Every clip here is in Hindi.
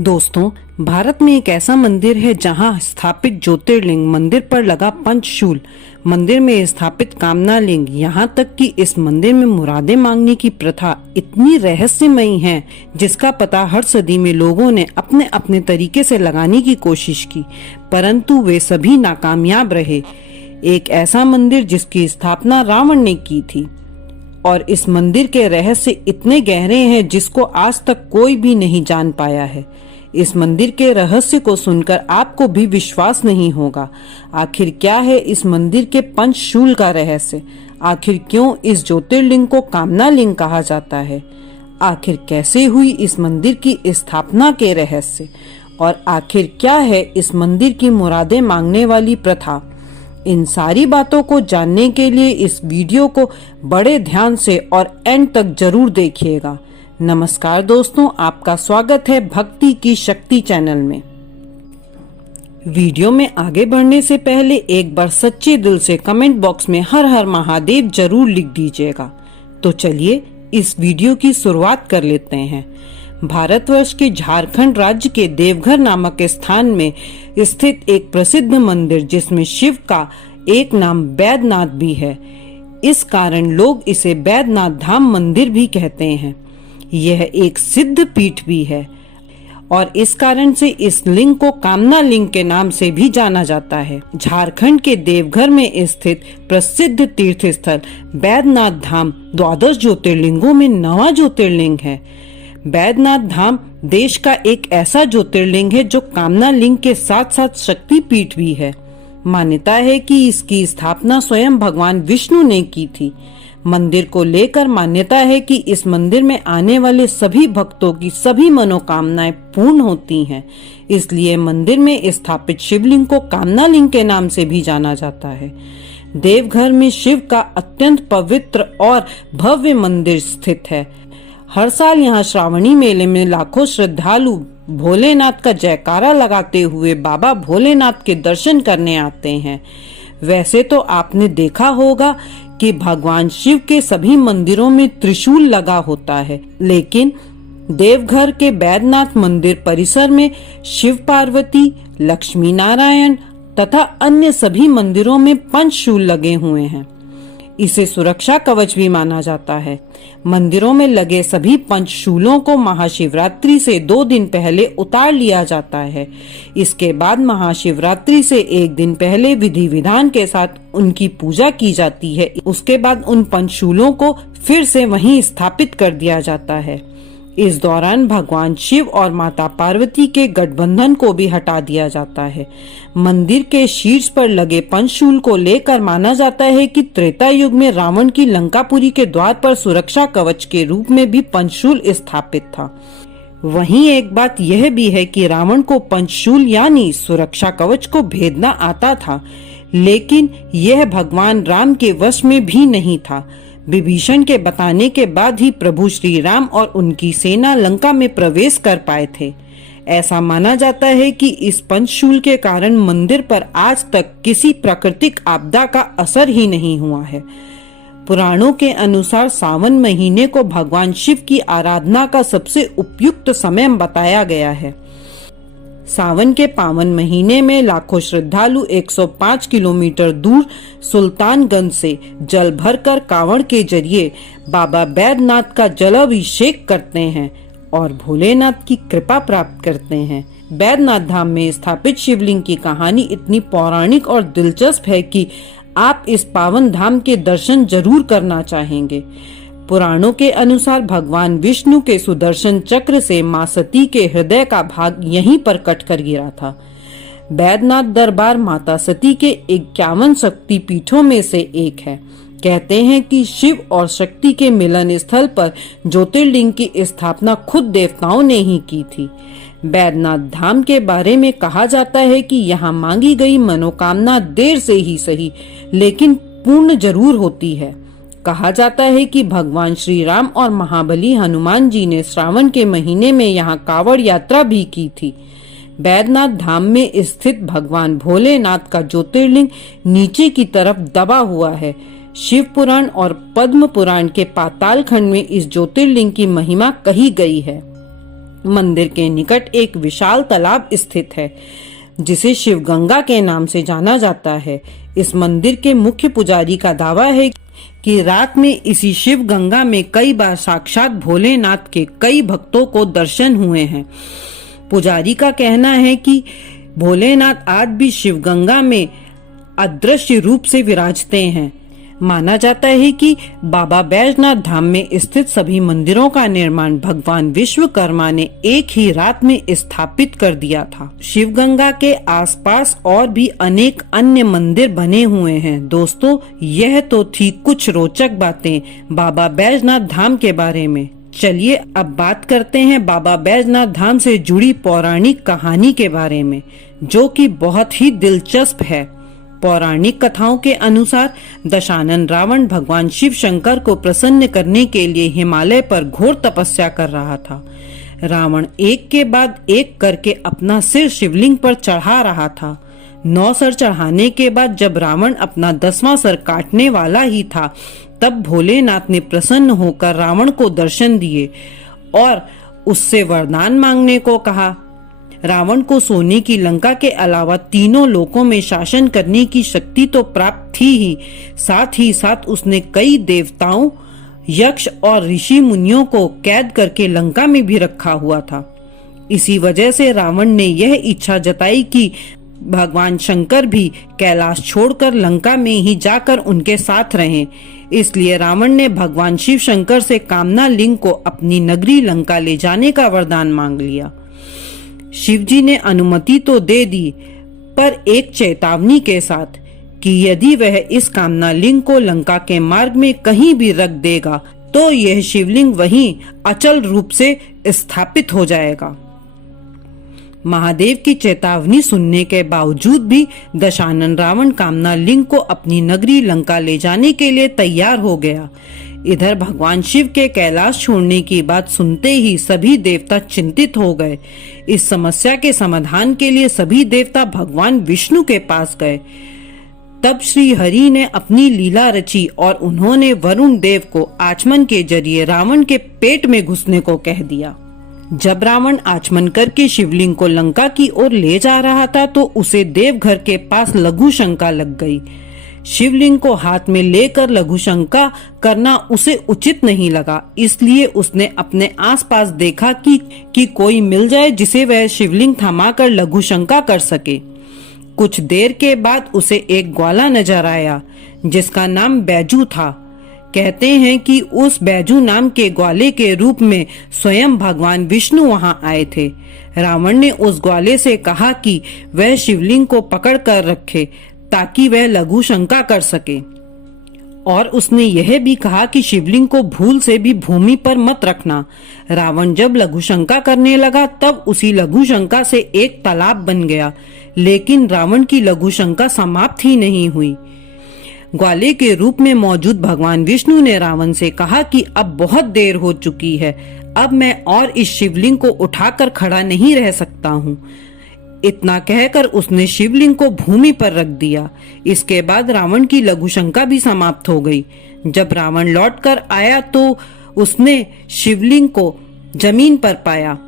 दोस्तों, भारत में एक ऐसा मंदिर है जहां स्थापित ज्योतिर्लिंग, मंदिर पर लगा पंचशूल, मंदिर में स्थापित कामना लिंग, यहाँ तक कि इस मंदिर में मुरादें मांगने की प्रथा इतनी रहस्यमयी है जिसका पता हर सदी में लोगों ने अपने अपने तरीके से लगाने की कोशिश की, परंतु वे सभी नाकामयाब रहे। एक ऐसा मंदिर जिसकी स्थापना रावण ने की थी और इस मंदिर के रहस्य इतने गहरे हैं जिसको आज तक कोई भी नहीं जान पाया है। इस मंदिर के रहस्य को सुनकर आपको भी विश्वास नहीं होगा। आखिर क्या है इस मंदिर के पंचशूल का रहस्य? आखिर क्यों इस ज्योतिर्लिंग को कामना लिंग कहा जाता है? आखिर कैसे हुई इस मंदिर की स्थापना के रहस्य? और आखिर क्या है इस मंदिर की मुरादें मांगने वाली प्रथा? इन सारी बातों को जानने के लिए इस वीडियो को बड़े ध्यान से और एंड तक जरूर देखिएगा। नमस्कार दोस्तों, आपका स्वागत है भक्ति की शक्ति चैनल में। वीडियो में आगे बढ़ने से पहले एक बार सच्चे दिल से कमेंट बॉक्स में हर हर महादेव जरूर लिख दीजिएगा। तो चलिए इस वीडियो की शुरुआत कर लेते हैं। भारतवर्ष के झारखंड राज्य के देवघर नामक स्थान में स्थित एक प्रसिद्ध मंदिर जिसमें शिव का एक नाम बैद्यनाथ भी है, इस कारण लोग इसे बैद्यनाथ धाम मंदिर भी कहते हैं। यह एक सिद्ध पीठ भी है और इस कारण से इस लिंग को कामना लिंग के नाम से भी जाना जाता है। झारखंड के देवघर में स्थित प्रसिद्ध तीर्थ स्थल बैद्यनाथ धाम 12 ज्योतिर्लिंगों में 9वां ज्योतिर्लिंग है। बैद्यनाथ धाम देश का एक ऐसा ज्योतिर्लिंग है जो कामना लिंग के साथ साथ शक्ति पीठ भी है। मान्यता है कि इसकी स्थापना स्वयं भगवान विष्णु ने की थी। मंदिर को लेकर मान्यता है कि इस मंदिर में आने वाले सभी भक्तों की सभी मनोकामनाएं पूर्ण होती हैं। इसलिए मंदिर में स्थापित शिवलिंग को कामना लिंग के नाम से भी जाना जाता है। देवघर में शिव का अत्यंत पवित्र और भव्य मंदिर स्थित है। हर साल यहाँ श्रावणी मेले में लाखों श्रद्धालु भोलेनाथ का जयकारा लगाते हुए बाबा भोलेनाथ के दर्शन करने आते हैं। वैसे तो आपने देखा होगा कि भगवान शिव के सभी मंदिरों में त्रिशूल लगा होता है, लेकिन देवघर के बैद्यनाथ मंदिर परिसर में शिव पार्वती, लक्ष्मी नारायण तथा अन्य सभी मंदिरों में पंचशूल लगे हुए हैं। इसे सुरक्षा कवच भी माना जाता है। मंदिरों में लगे सभी पंचशूलों को महाशिवरात्रि से 2 दिन पहले उतार लिया जाता है। इसके बाद महाशिवरात्रि से 1 दिन पहले विधि विधान के साथ उनकी पूजा की जाती है। उसके बाद उन पंचशूलों को फिर से वहीं स्थापित कर दिया जाता है। इस दौरान भगवान शिव और माता पार्वती के गठबंधन को भी हटा दिया जाता है। मंदिर के शीर्ष पर लगे पंचशूल को लेकर माना जाता है कि त्रेता युग में रावण की लंकापुरी के द्वार पर सुरक्षा कवच के रूप में भी पंचशूल स्थापित था। वहीं एक बात यह भी है कि रावण को पंचशूल यानी सुरक्षा कवच को भेदना आता था, लेकिन यह भगवान राम के वश में भी नहीं था। विभीषण के बताने के बाद ही प्रभु श्री राम और उनकी सेना लंका में प्रवेश कर पाए थे। ऐसा माना जाता है कि इस पंचशूल के कारण मंदिर पर आज तक किसी प्राकृतिक आपदा का असर ही नहीं हुआ है। पुराणों के अनुसार सावन महीने को भगवान शिव की आराधना का सबसे उपयुक्त समय बताया गया है। सावन के पावन महीने में लाखों श्रद्धालु 105 किलोमीटर दूर सुल्तानगंज से जल भरकर कांवड़ के जरिए बाबा बैद्यनाथ का जलाभिषेक करते हैं और भोलेनाथ की कृपा प्राप्त करते हैं। बैद्यनाथ धाम में स्थापित शिवलिंग की कहानी इतनी पौराणिक और दिलचस्प है कि आप इस पावन धाम के दर्शन जरूर करना चाहेंगे। पुराणों के अनुसार भगवान विष्णु के सुदर्शन चक्र से मां सती के हृदय का भाग यहीं पर कटकर गिरा था। बैद्यनाथ दरबार माता सती के 51 शक्ति पीठों में से एक है। कहते हैं कि शिव और शक्ति के मिलन स्थल पर ज्योतिर्लिंग की स्थापना खुद देवताओं ने ही की थी। बैद्यनाथ धाम के बारे में कहा जाता है कि यहाँ मांगी गई मनोकामना देर से ही सही लेकिन पूर्ण जरूर होती है। कहा जाता है कि भगवान श्री राम और महाबली हनुमान जी ने श्रावण के महीने में यहाँ कांवड़ यात्रा भी की थी। बैद्यनाथ धाम में स्थित भगवान भोलेनाथ का ज्योतिर्लिंग नीचे की तरफ दबा हुआ है। शिव पुराण और पद्म पुराण के पाताल खंड में इस ज्योतिर्लिंग की महिमा कही गई है। मंदिर के निकट एक विशाल तालाब स्थित है जिसे शिवगंगा के नाम से जाना जाता है। इस मंदिर के मुख्य पुजारी का दावा है कि रात में इसी शिव गंगा में कई बार साक्षात भोलेनाथ के कई भक्तों को दर्शन हुए हैं। पुजारी का कहना है कि भोलेनाथ आज भी शिव गंगा में अदृश्य रूप से विराजते हैं। माना जाता है कि बाबा बैजनाथ धाम में स्थित सभी मंदिरों का निर्माण भगवान विश्वकर्मा ने एक ही रात में स्थापित कर दिया था। शिवगंगा के आसपास और भी अनेक अन्य मंदिर बने हुए हैं। दोस्तों, यह तो थी कुछ रोचक बातें बाबा बैजनाथ धाम के बारे में। चलिए अब बात करते हैं बाबा बैजनाथ धाम से जुड़ी पौराणिक कहानी के बारे में, जो कि बहुत ही दिलचस्प है। पौराणिक कथाओं के अनुसार दशानन रावण भगवान शिव शंकर को प्रसन्न करने के लिए हिमालय पर घोर तपस्या कर रहा था। रावण एक के बाद एक करके अपना सिर शिवलिंग पर चढ़ा रहा था। 9 सर चढ़ाने के बाद जब रावण अपना 10वां सर काटने वाला ही था, तब भोलेनाथ ने प्रसन्न होकर रावण को दर्शन दिए और उससे वरदान मांगने को कहा। रावण को सोने की लंका के अलावा तीनों लोकों में शासन करने की शक्ति तो प्राप्त थी ही साथ उसने कई देवताओं, यक्ष और ऋषि मुनियों को कैद करके लंका में भी रखा हुआ था। इसी वजह से रावण ने यह इच्छा जताई कि भगवान शंकर भी कैलाश छोड़कर लंका में ही जाकर उनके साथ रहें। इसलिए रावण ने भगवान शिव शंकर से कामना लिंग को अपनी नगरी लंका ले जाने का वरदान मांग लिया। शिवजी ने अनुमति तो दे दी, पर एक चेतावनी के साथ कि यदि वह इस कामना लिंग को लंका के मार्ग में कहीं भी रख देगा तो यह शिवलिंग वहीं अचल रूप से स्थापित हो जाएगा। महादेव की चेतावनी सुनने के बावजूद भी दशानन रावण कामना लिंग को अपनी नगरी लंका ले जाने के लिए तैयार हो गया। इधर भगवान शिव के कैलाश छोड़ने की बात सुनते ही सभी देवता चिंतित हो गए। इस समस्या के समाधान के लिए सभी देवता भगवान विष्णु के पास गए। तब श्री हरि ने अपनी लीला रची और उन्होंने वरुण देव को आचमन के जरिए रावण के पेट में घुसने को कह दिया। जब रावण आचमन करके शिवलिंग को लंका की ओर ले जा रहा था तो उसे देवघर के पास लघु शंका लग गई। शिवलिंग को हाथ में लेकर लघु शंका करना उसे उचित नहीं लगा, इसलिए उसने अपने आसपास देखा कि कोई मिल जाए जिसे वह शिवलिंग थमाकर लघु शंका कर सके। कुछ देर के बाद उसे एक ग्वाला नजर आया जिसका नाम बैजू था। कहते हैं कि उस बैजू नाम के ग्वाले के रूप में स्वयं भगवान विष्णु वहां आए थे। रावण ने उस ग्वाले से कहा कि वह शिवलिंग को पकड़ कर रखे ताकि वह लघु शंका कर सके, और उसने यह भी कहा कि शिवलिंग को भूल से भी भूमि पर मत रखना। रावण जब लघु शंका करने लगा तब उसी लघु शंका से एक तालाब बन गया, लेकिन रावण की लघु शंका समाप्त ही नहीं हुई। ग्वाले के रूप में मौजूद भगवान विष्णु ने रावण से कहा कि अब बहुत देर हो चुकी है, अब मैं और इस शिवलिंग को उठाकर खड़ा नहीं रह सकता हूँ। इतना कहकर उसने शिवलिंग को भूमि पर रख दिया। इसके बाद रावण की लघु शंका भी समाप्त हो गई। जब रावण लौटकर आया तो उसने शिवलिंग को जमीन पर पाया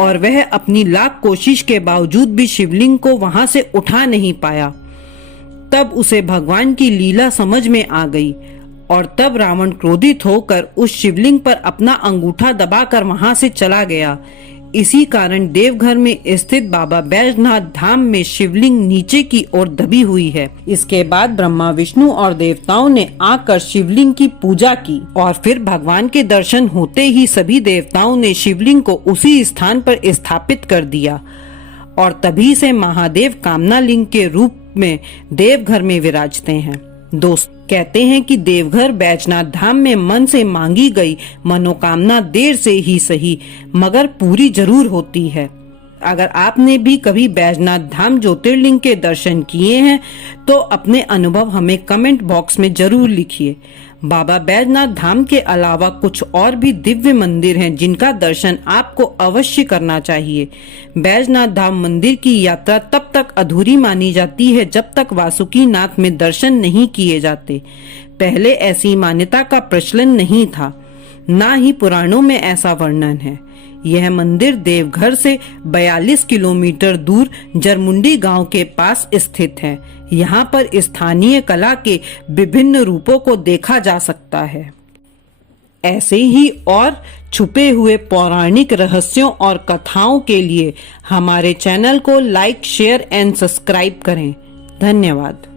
और वह अपनी लाख कोशिश के बावजूद भी शिवलिंग को वहां से उठा नहीं पाया। तब उसे भगवान की लीला समझ में आ गई और तब रावण क्रोधित होकर उस शिवलिंग पर अपना अंगूठा दबाकर वहां से चला गया। इसी कारण देवघर में स्थित बाबा बैजनाथ धाम में शिवलिंग नीचे की ओर दबी हुई है। इसके बाद ब्रह्मा विष्णु और देवताओं ने आकर शिवलिंग की पूजा की और फिर भगवान के दर्शन होते ही सभी देवताओं ने शिवलिंग को उसी स्थान पर स्थापित कर दिया और तभी से महादेव कामना लिंग के रूप में देवघर में विराजते हैं। दोस्त कहते हैं कि देवघर बैजनाथ धाम में मन से मांगी गई मनोकामना देर से ही सही मगर पूरी जरूर होती है। अगर आपने भी कभी बैजनाथ धाम ज्योतिर्लिंग के दर्शन किए हैं तो अपने अनुभव हमें कमेंट बॉक्स में जरूर लिखिए। बाबा बैजनाथ धाम के अलावा कुछ और भी दिव्य मंदिर हैं जिनका दर्शन आपको अवश्य करना चाहिए। बैजनाथ धाम मंदिर की यात्रा तब तक अधूरी मानी जाती है जब तक वासुकी नाथ में दर्शन नहीं किए जाते। पहले ऐसी मान्यता का प्रचलन नहीं था, ना ही पुराणों में ऐसा वर्णन है। यह मंदिर देवघर से 42 किलोमीटर दूर जरमुंडी गांव के पास स्थित है। यहाँ पर स्थानीय कला के विभिन्न रूपों को देखा जा सकता है। ऐसे ही और छुपे हुए पौराणिक रहस्यों और कथाओं के लिए हमारे चैनल को लाइक, शेयर एंड सब्सक्राइब करें। धन्यवाद।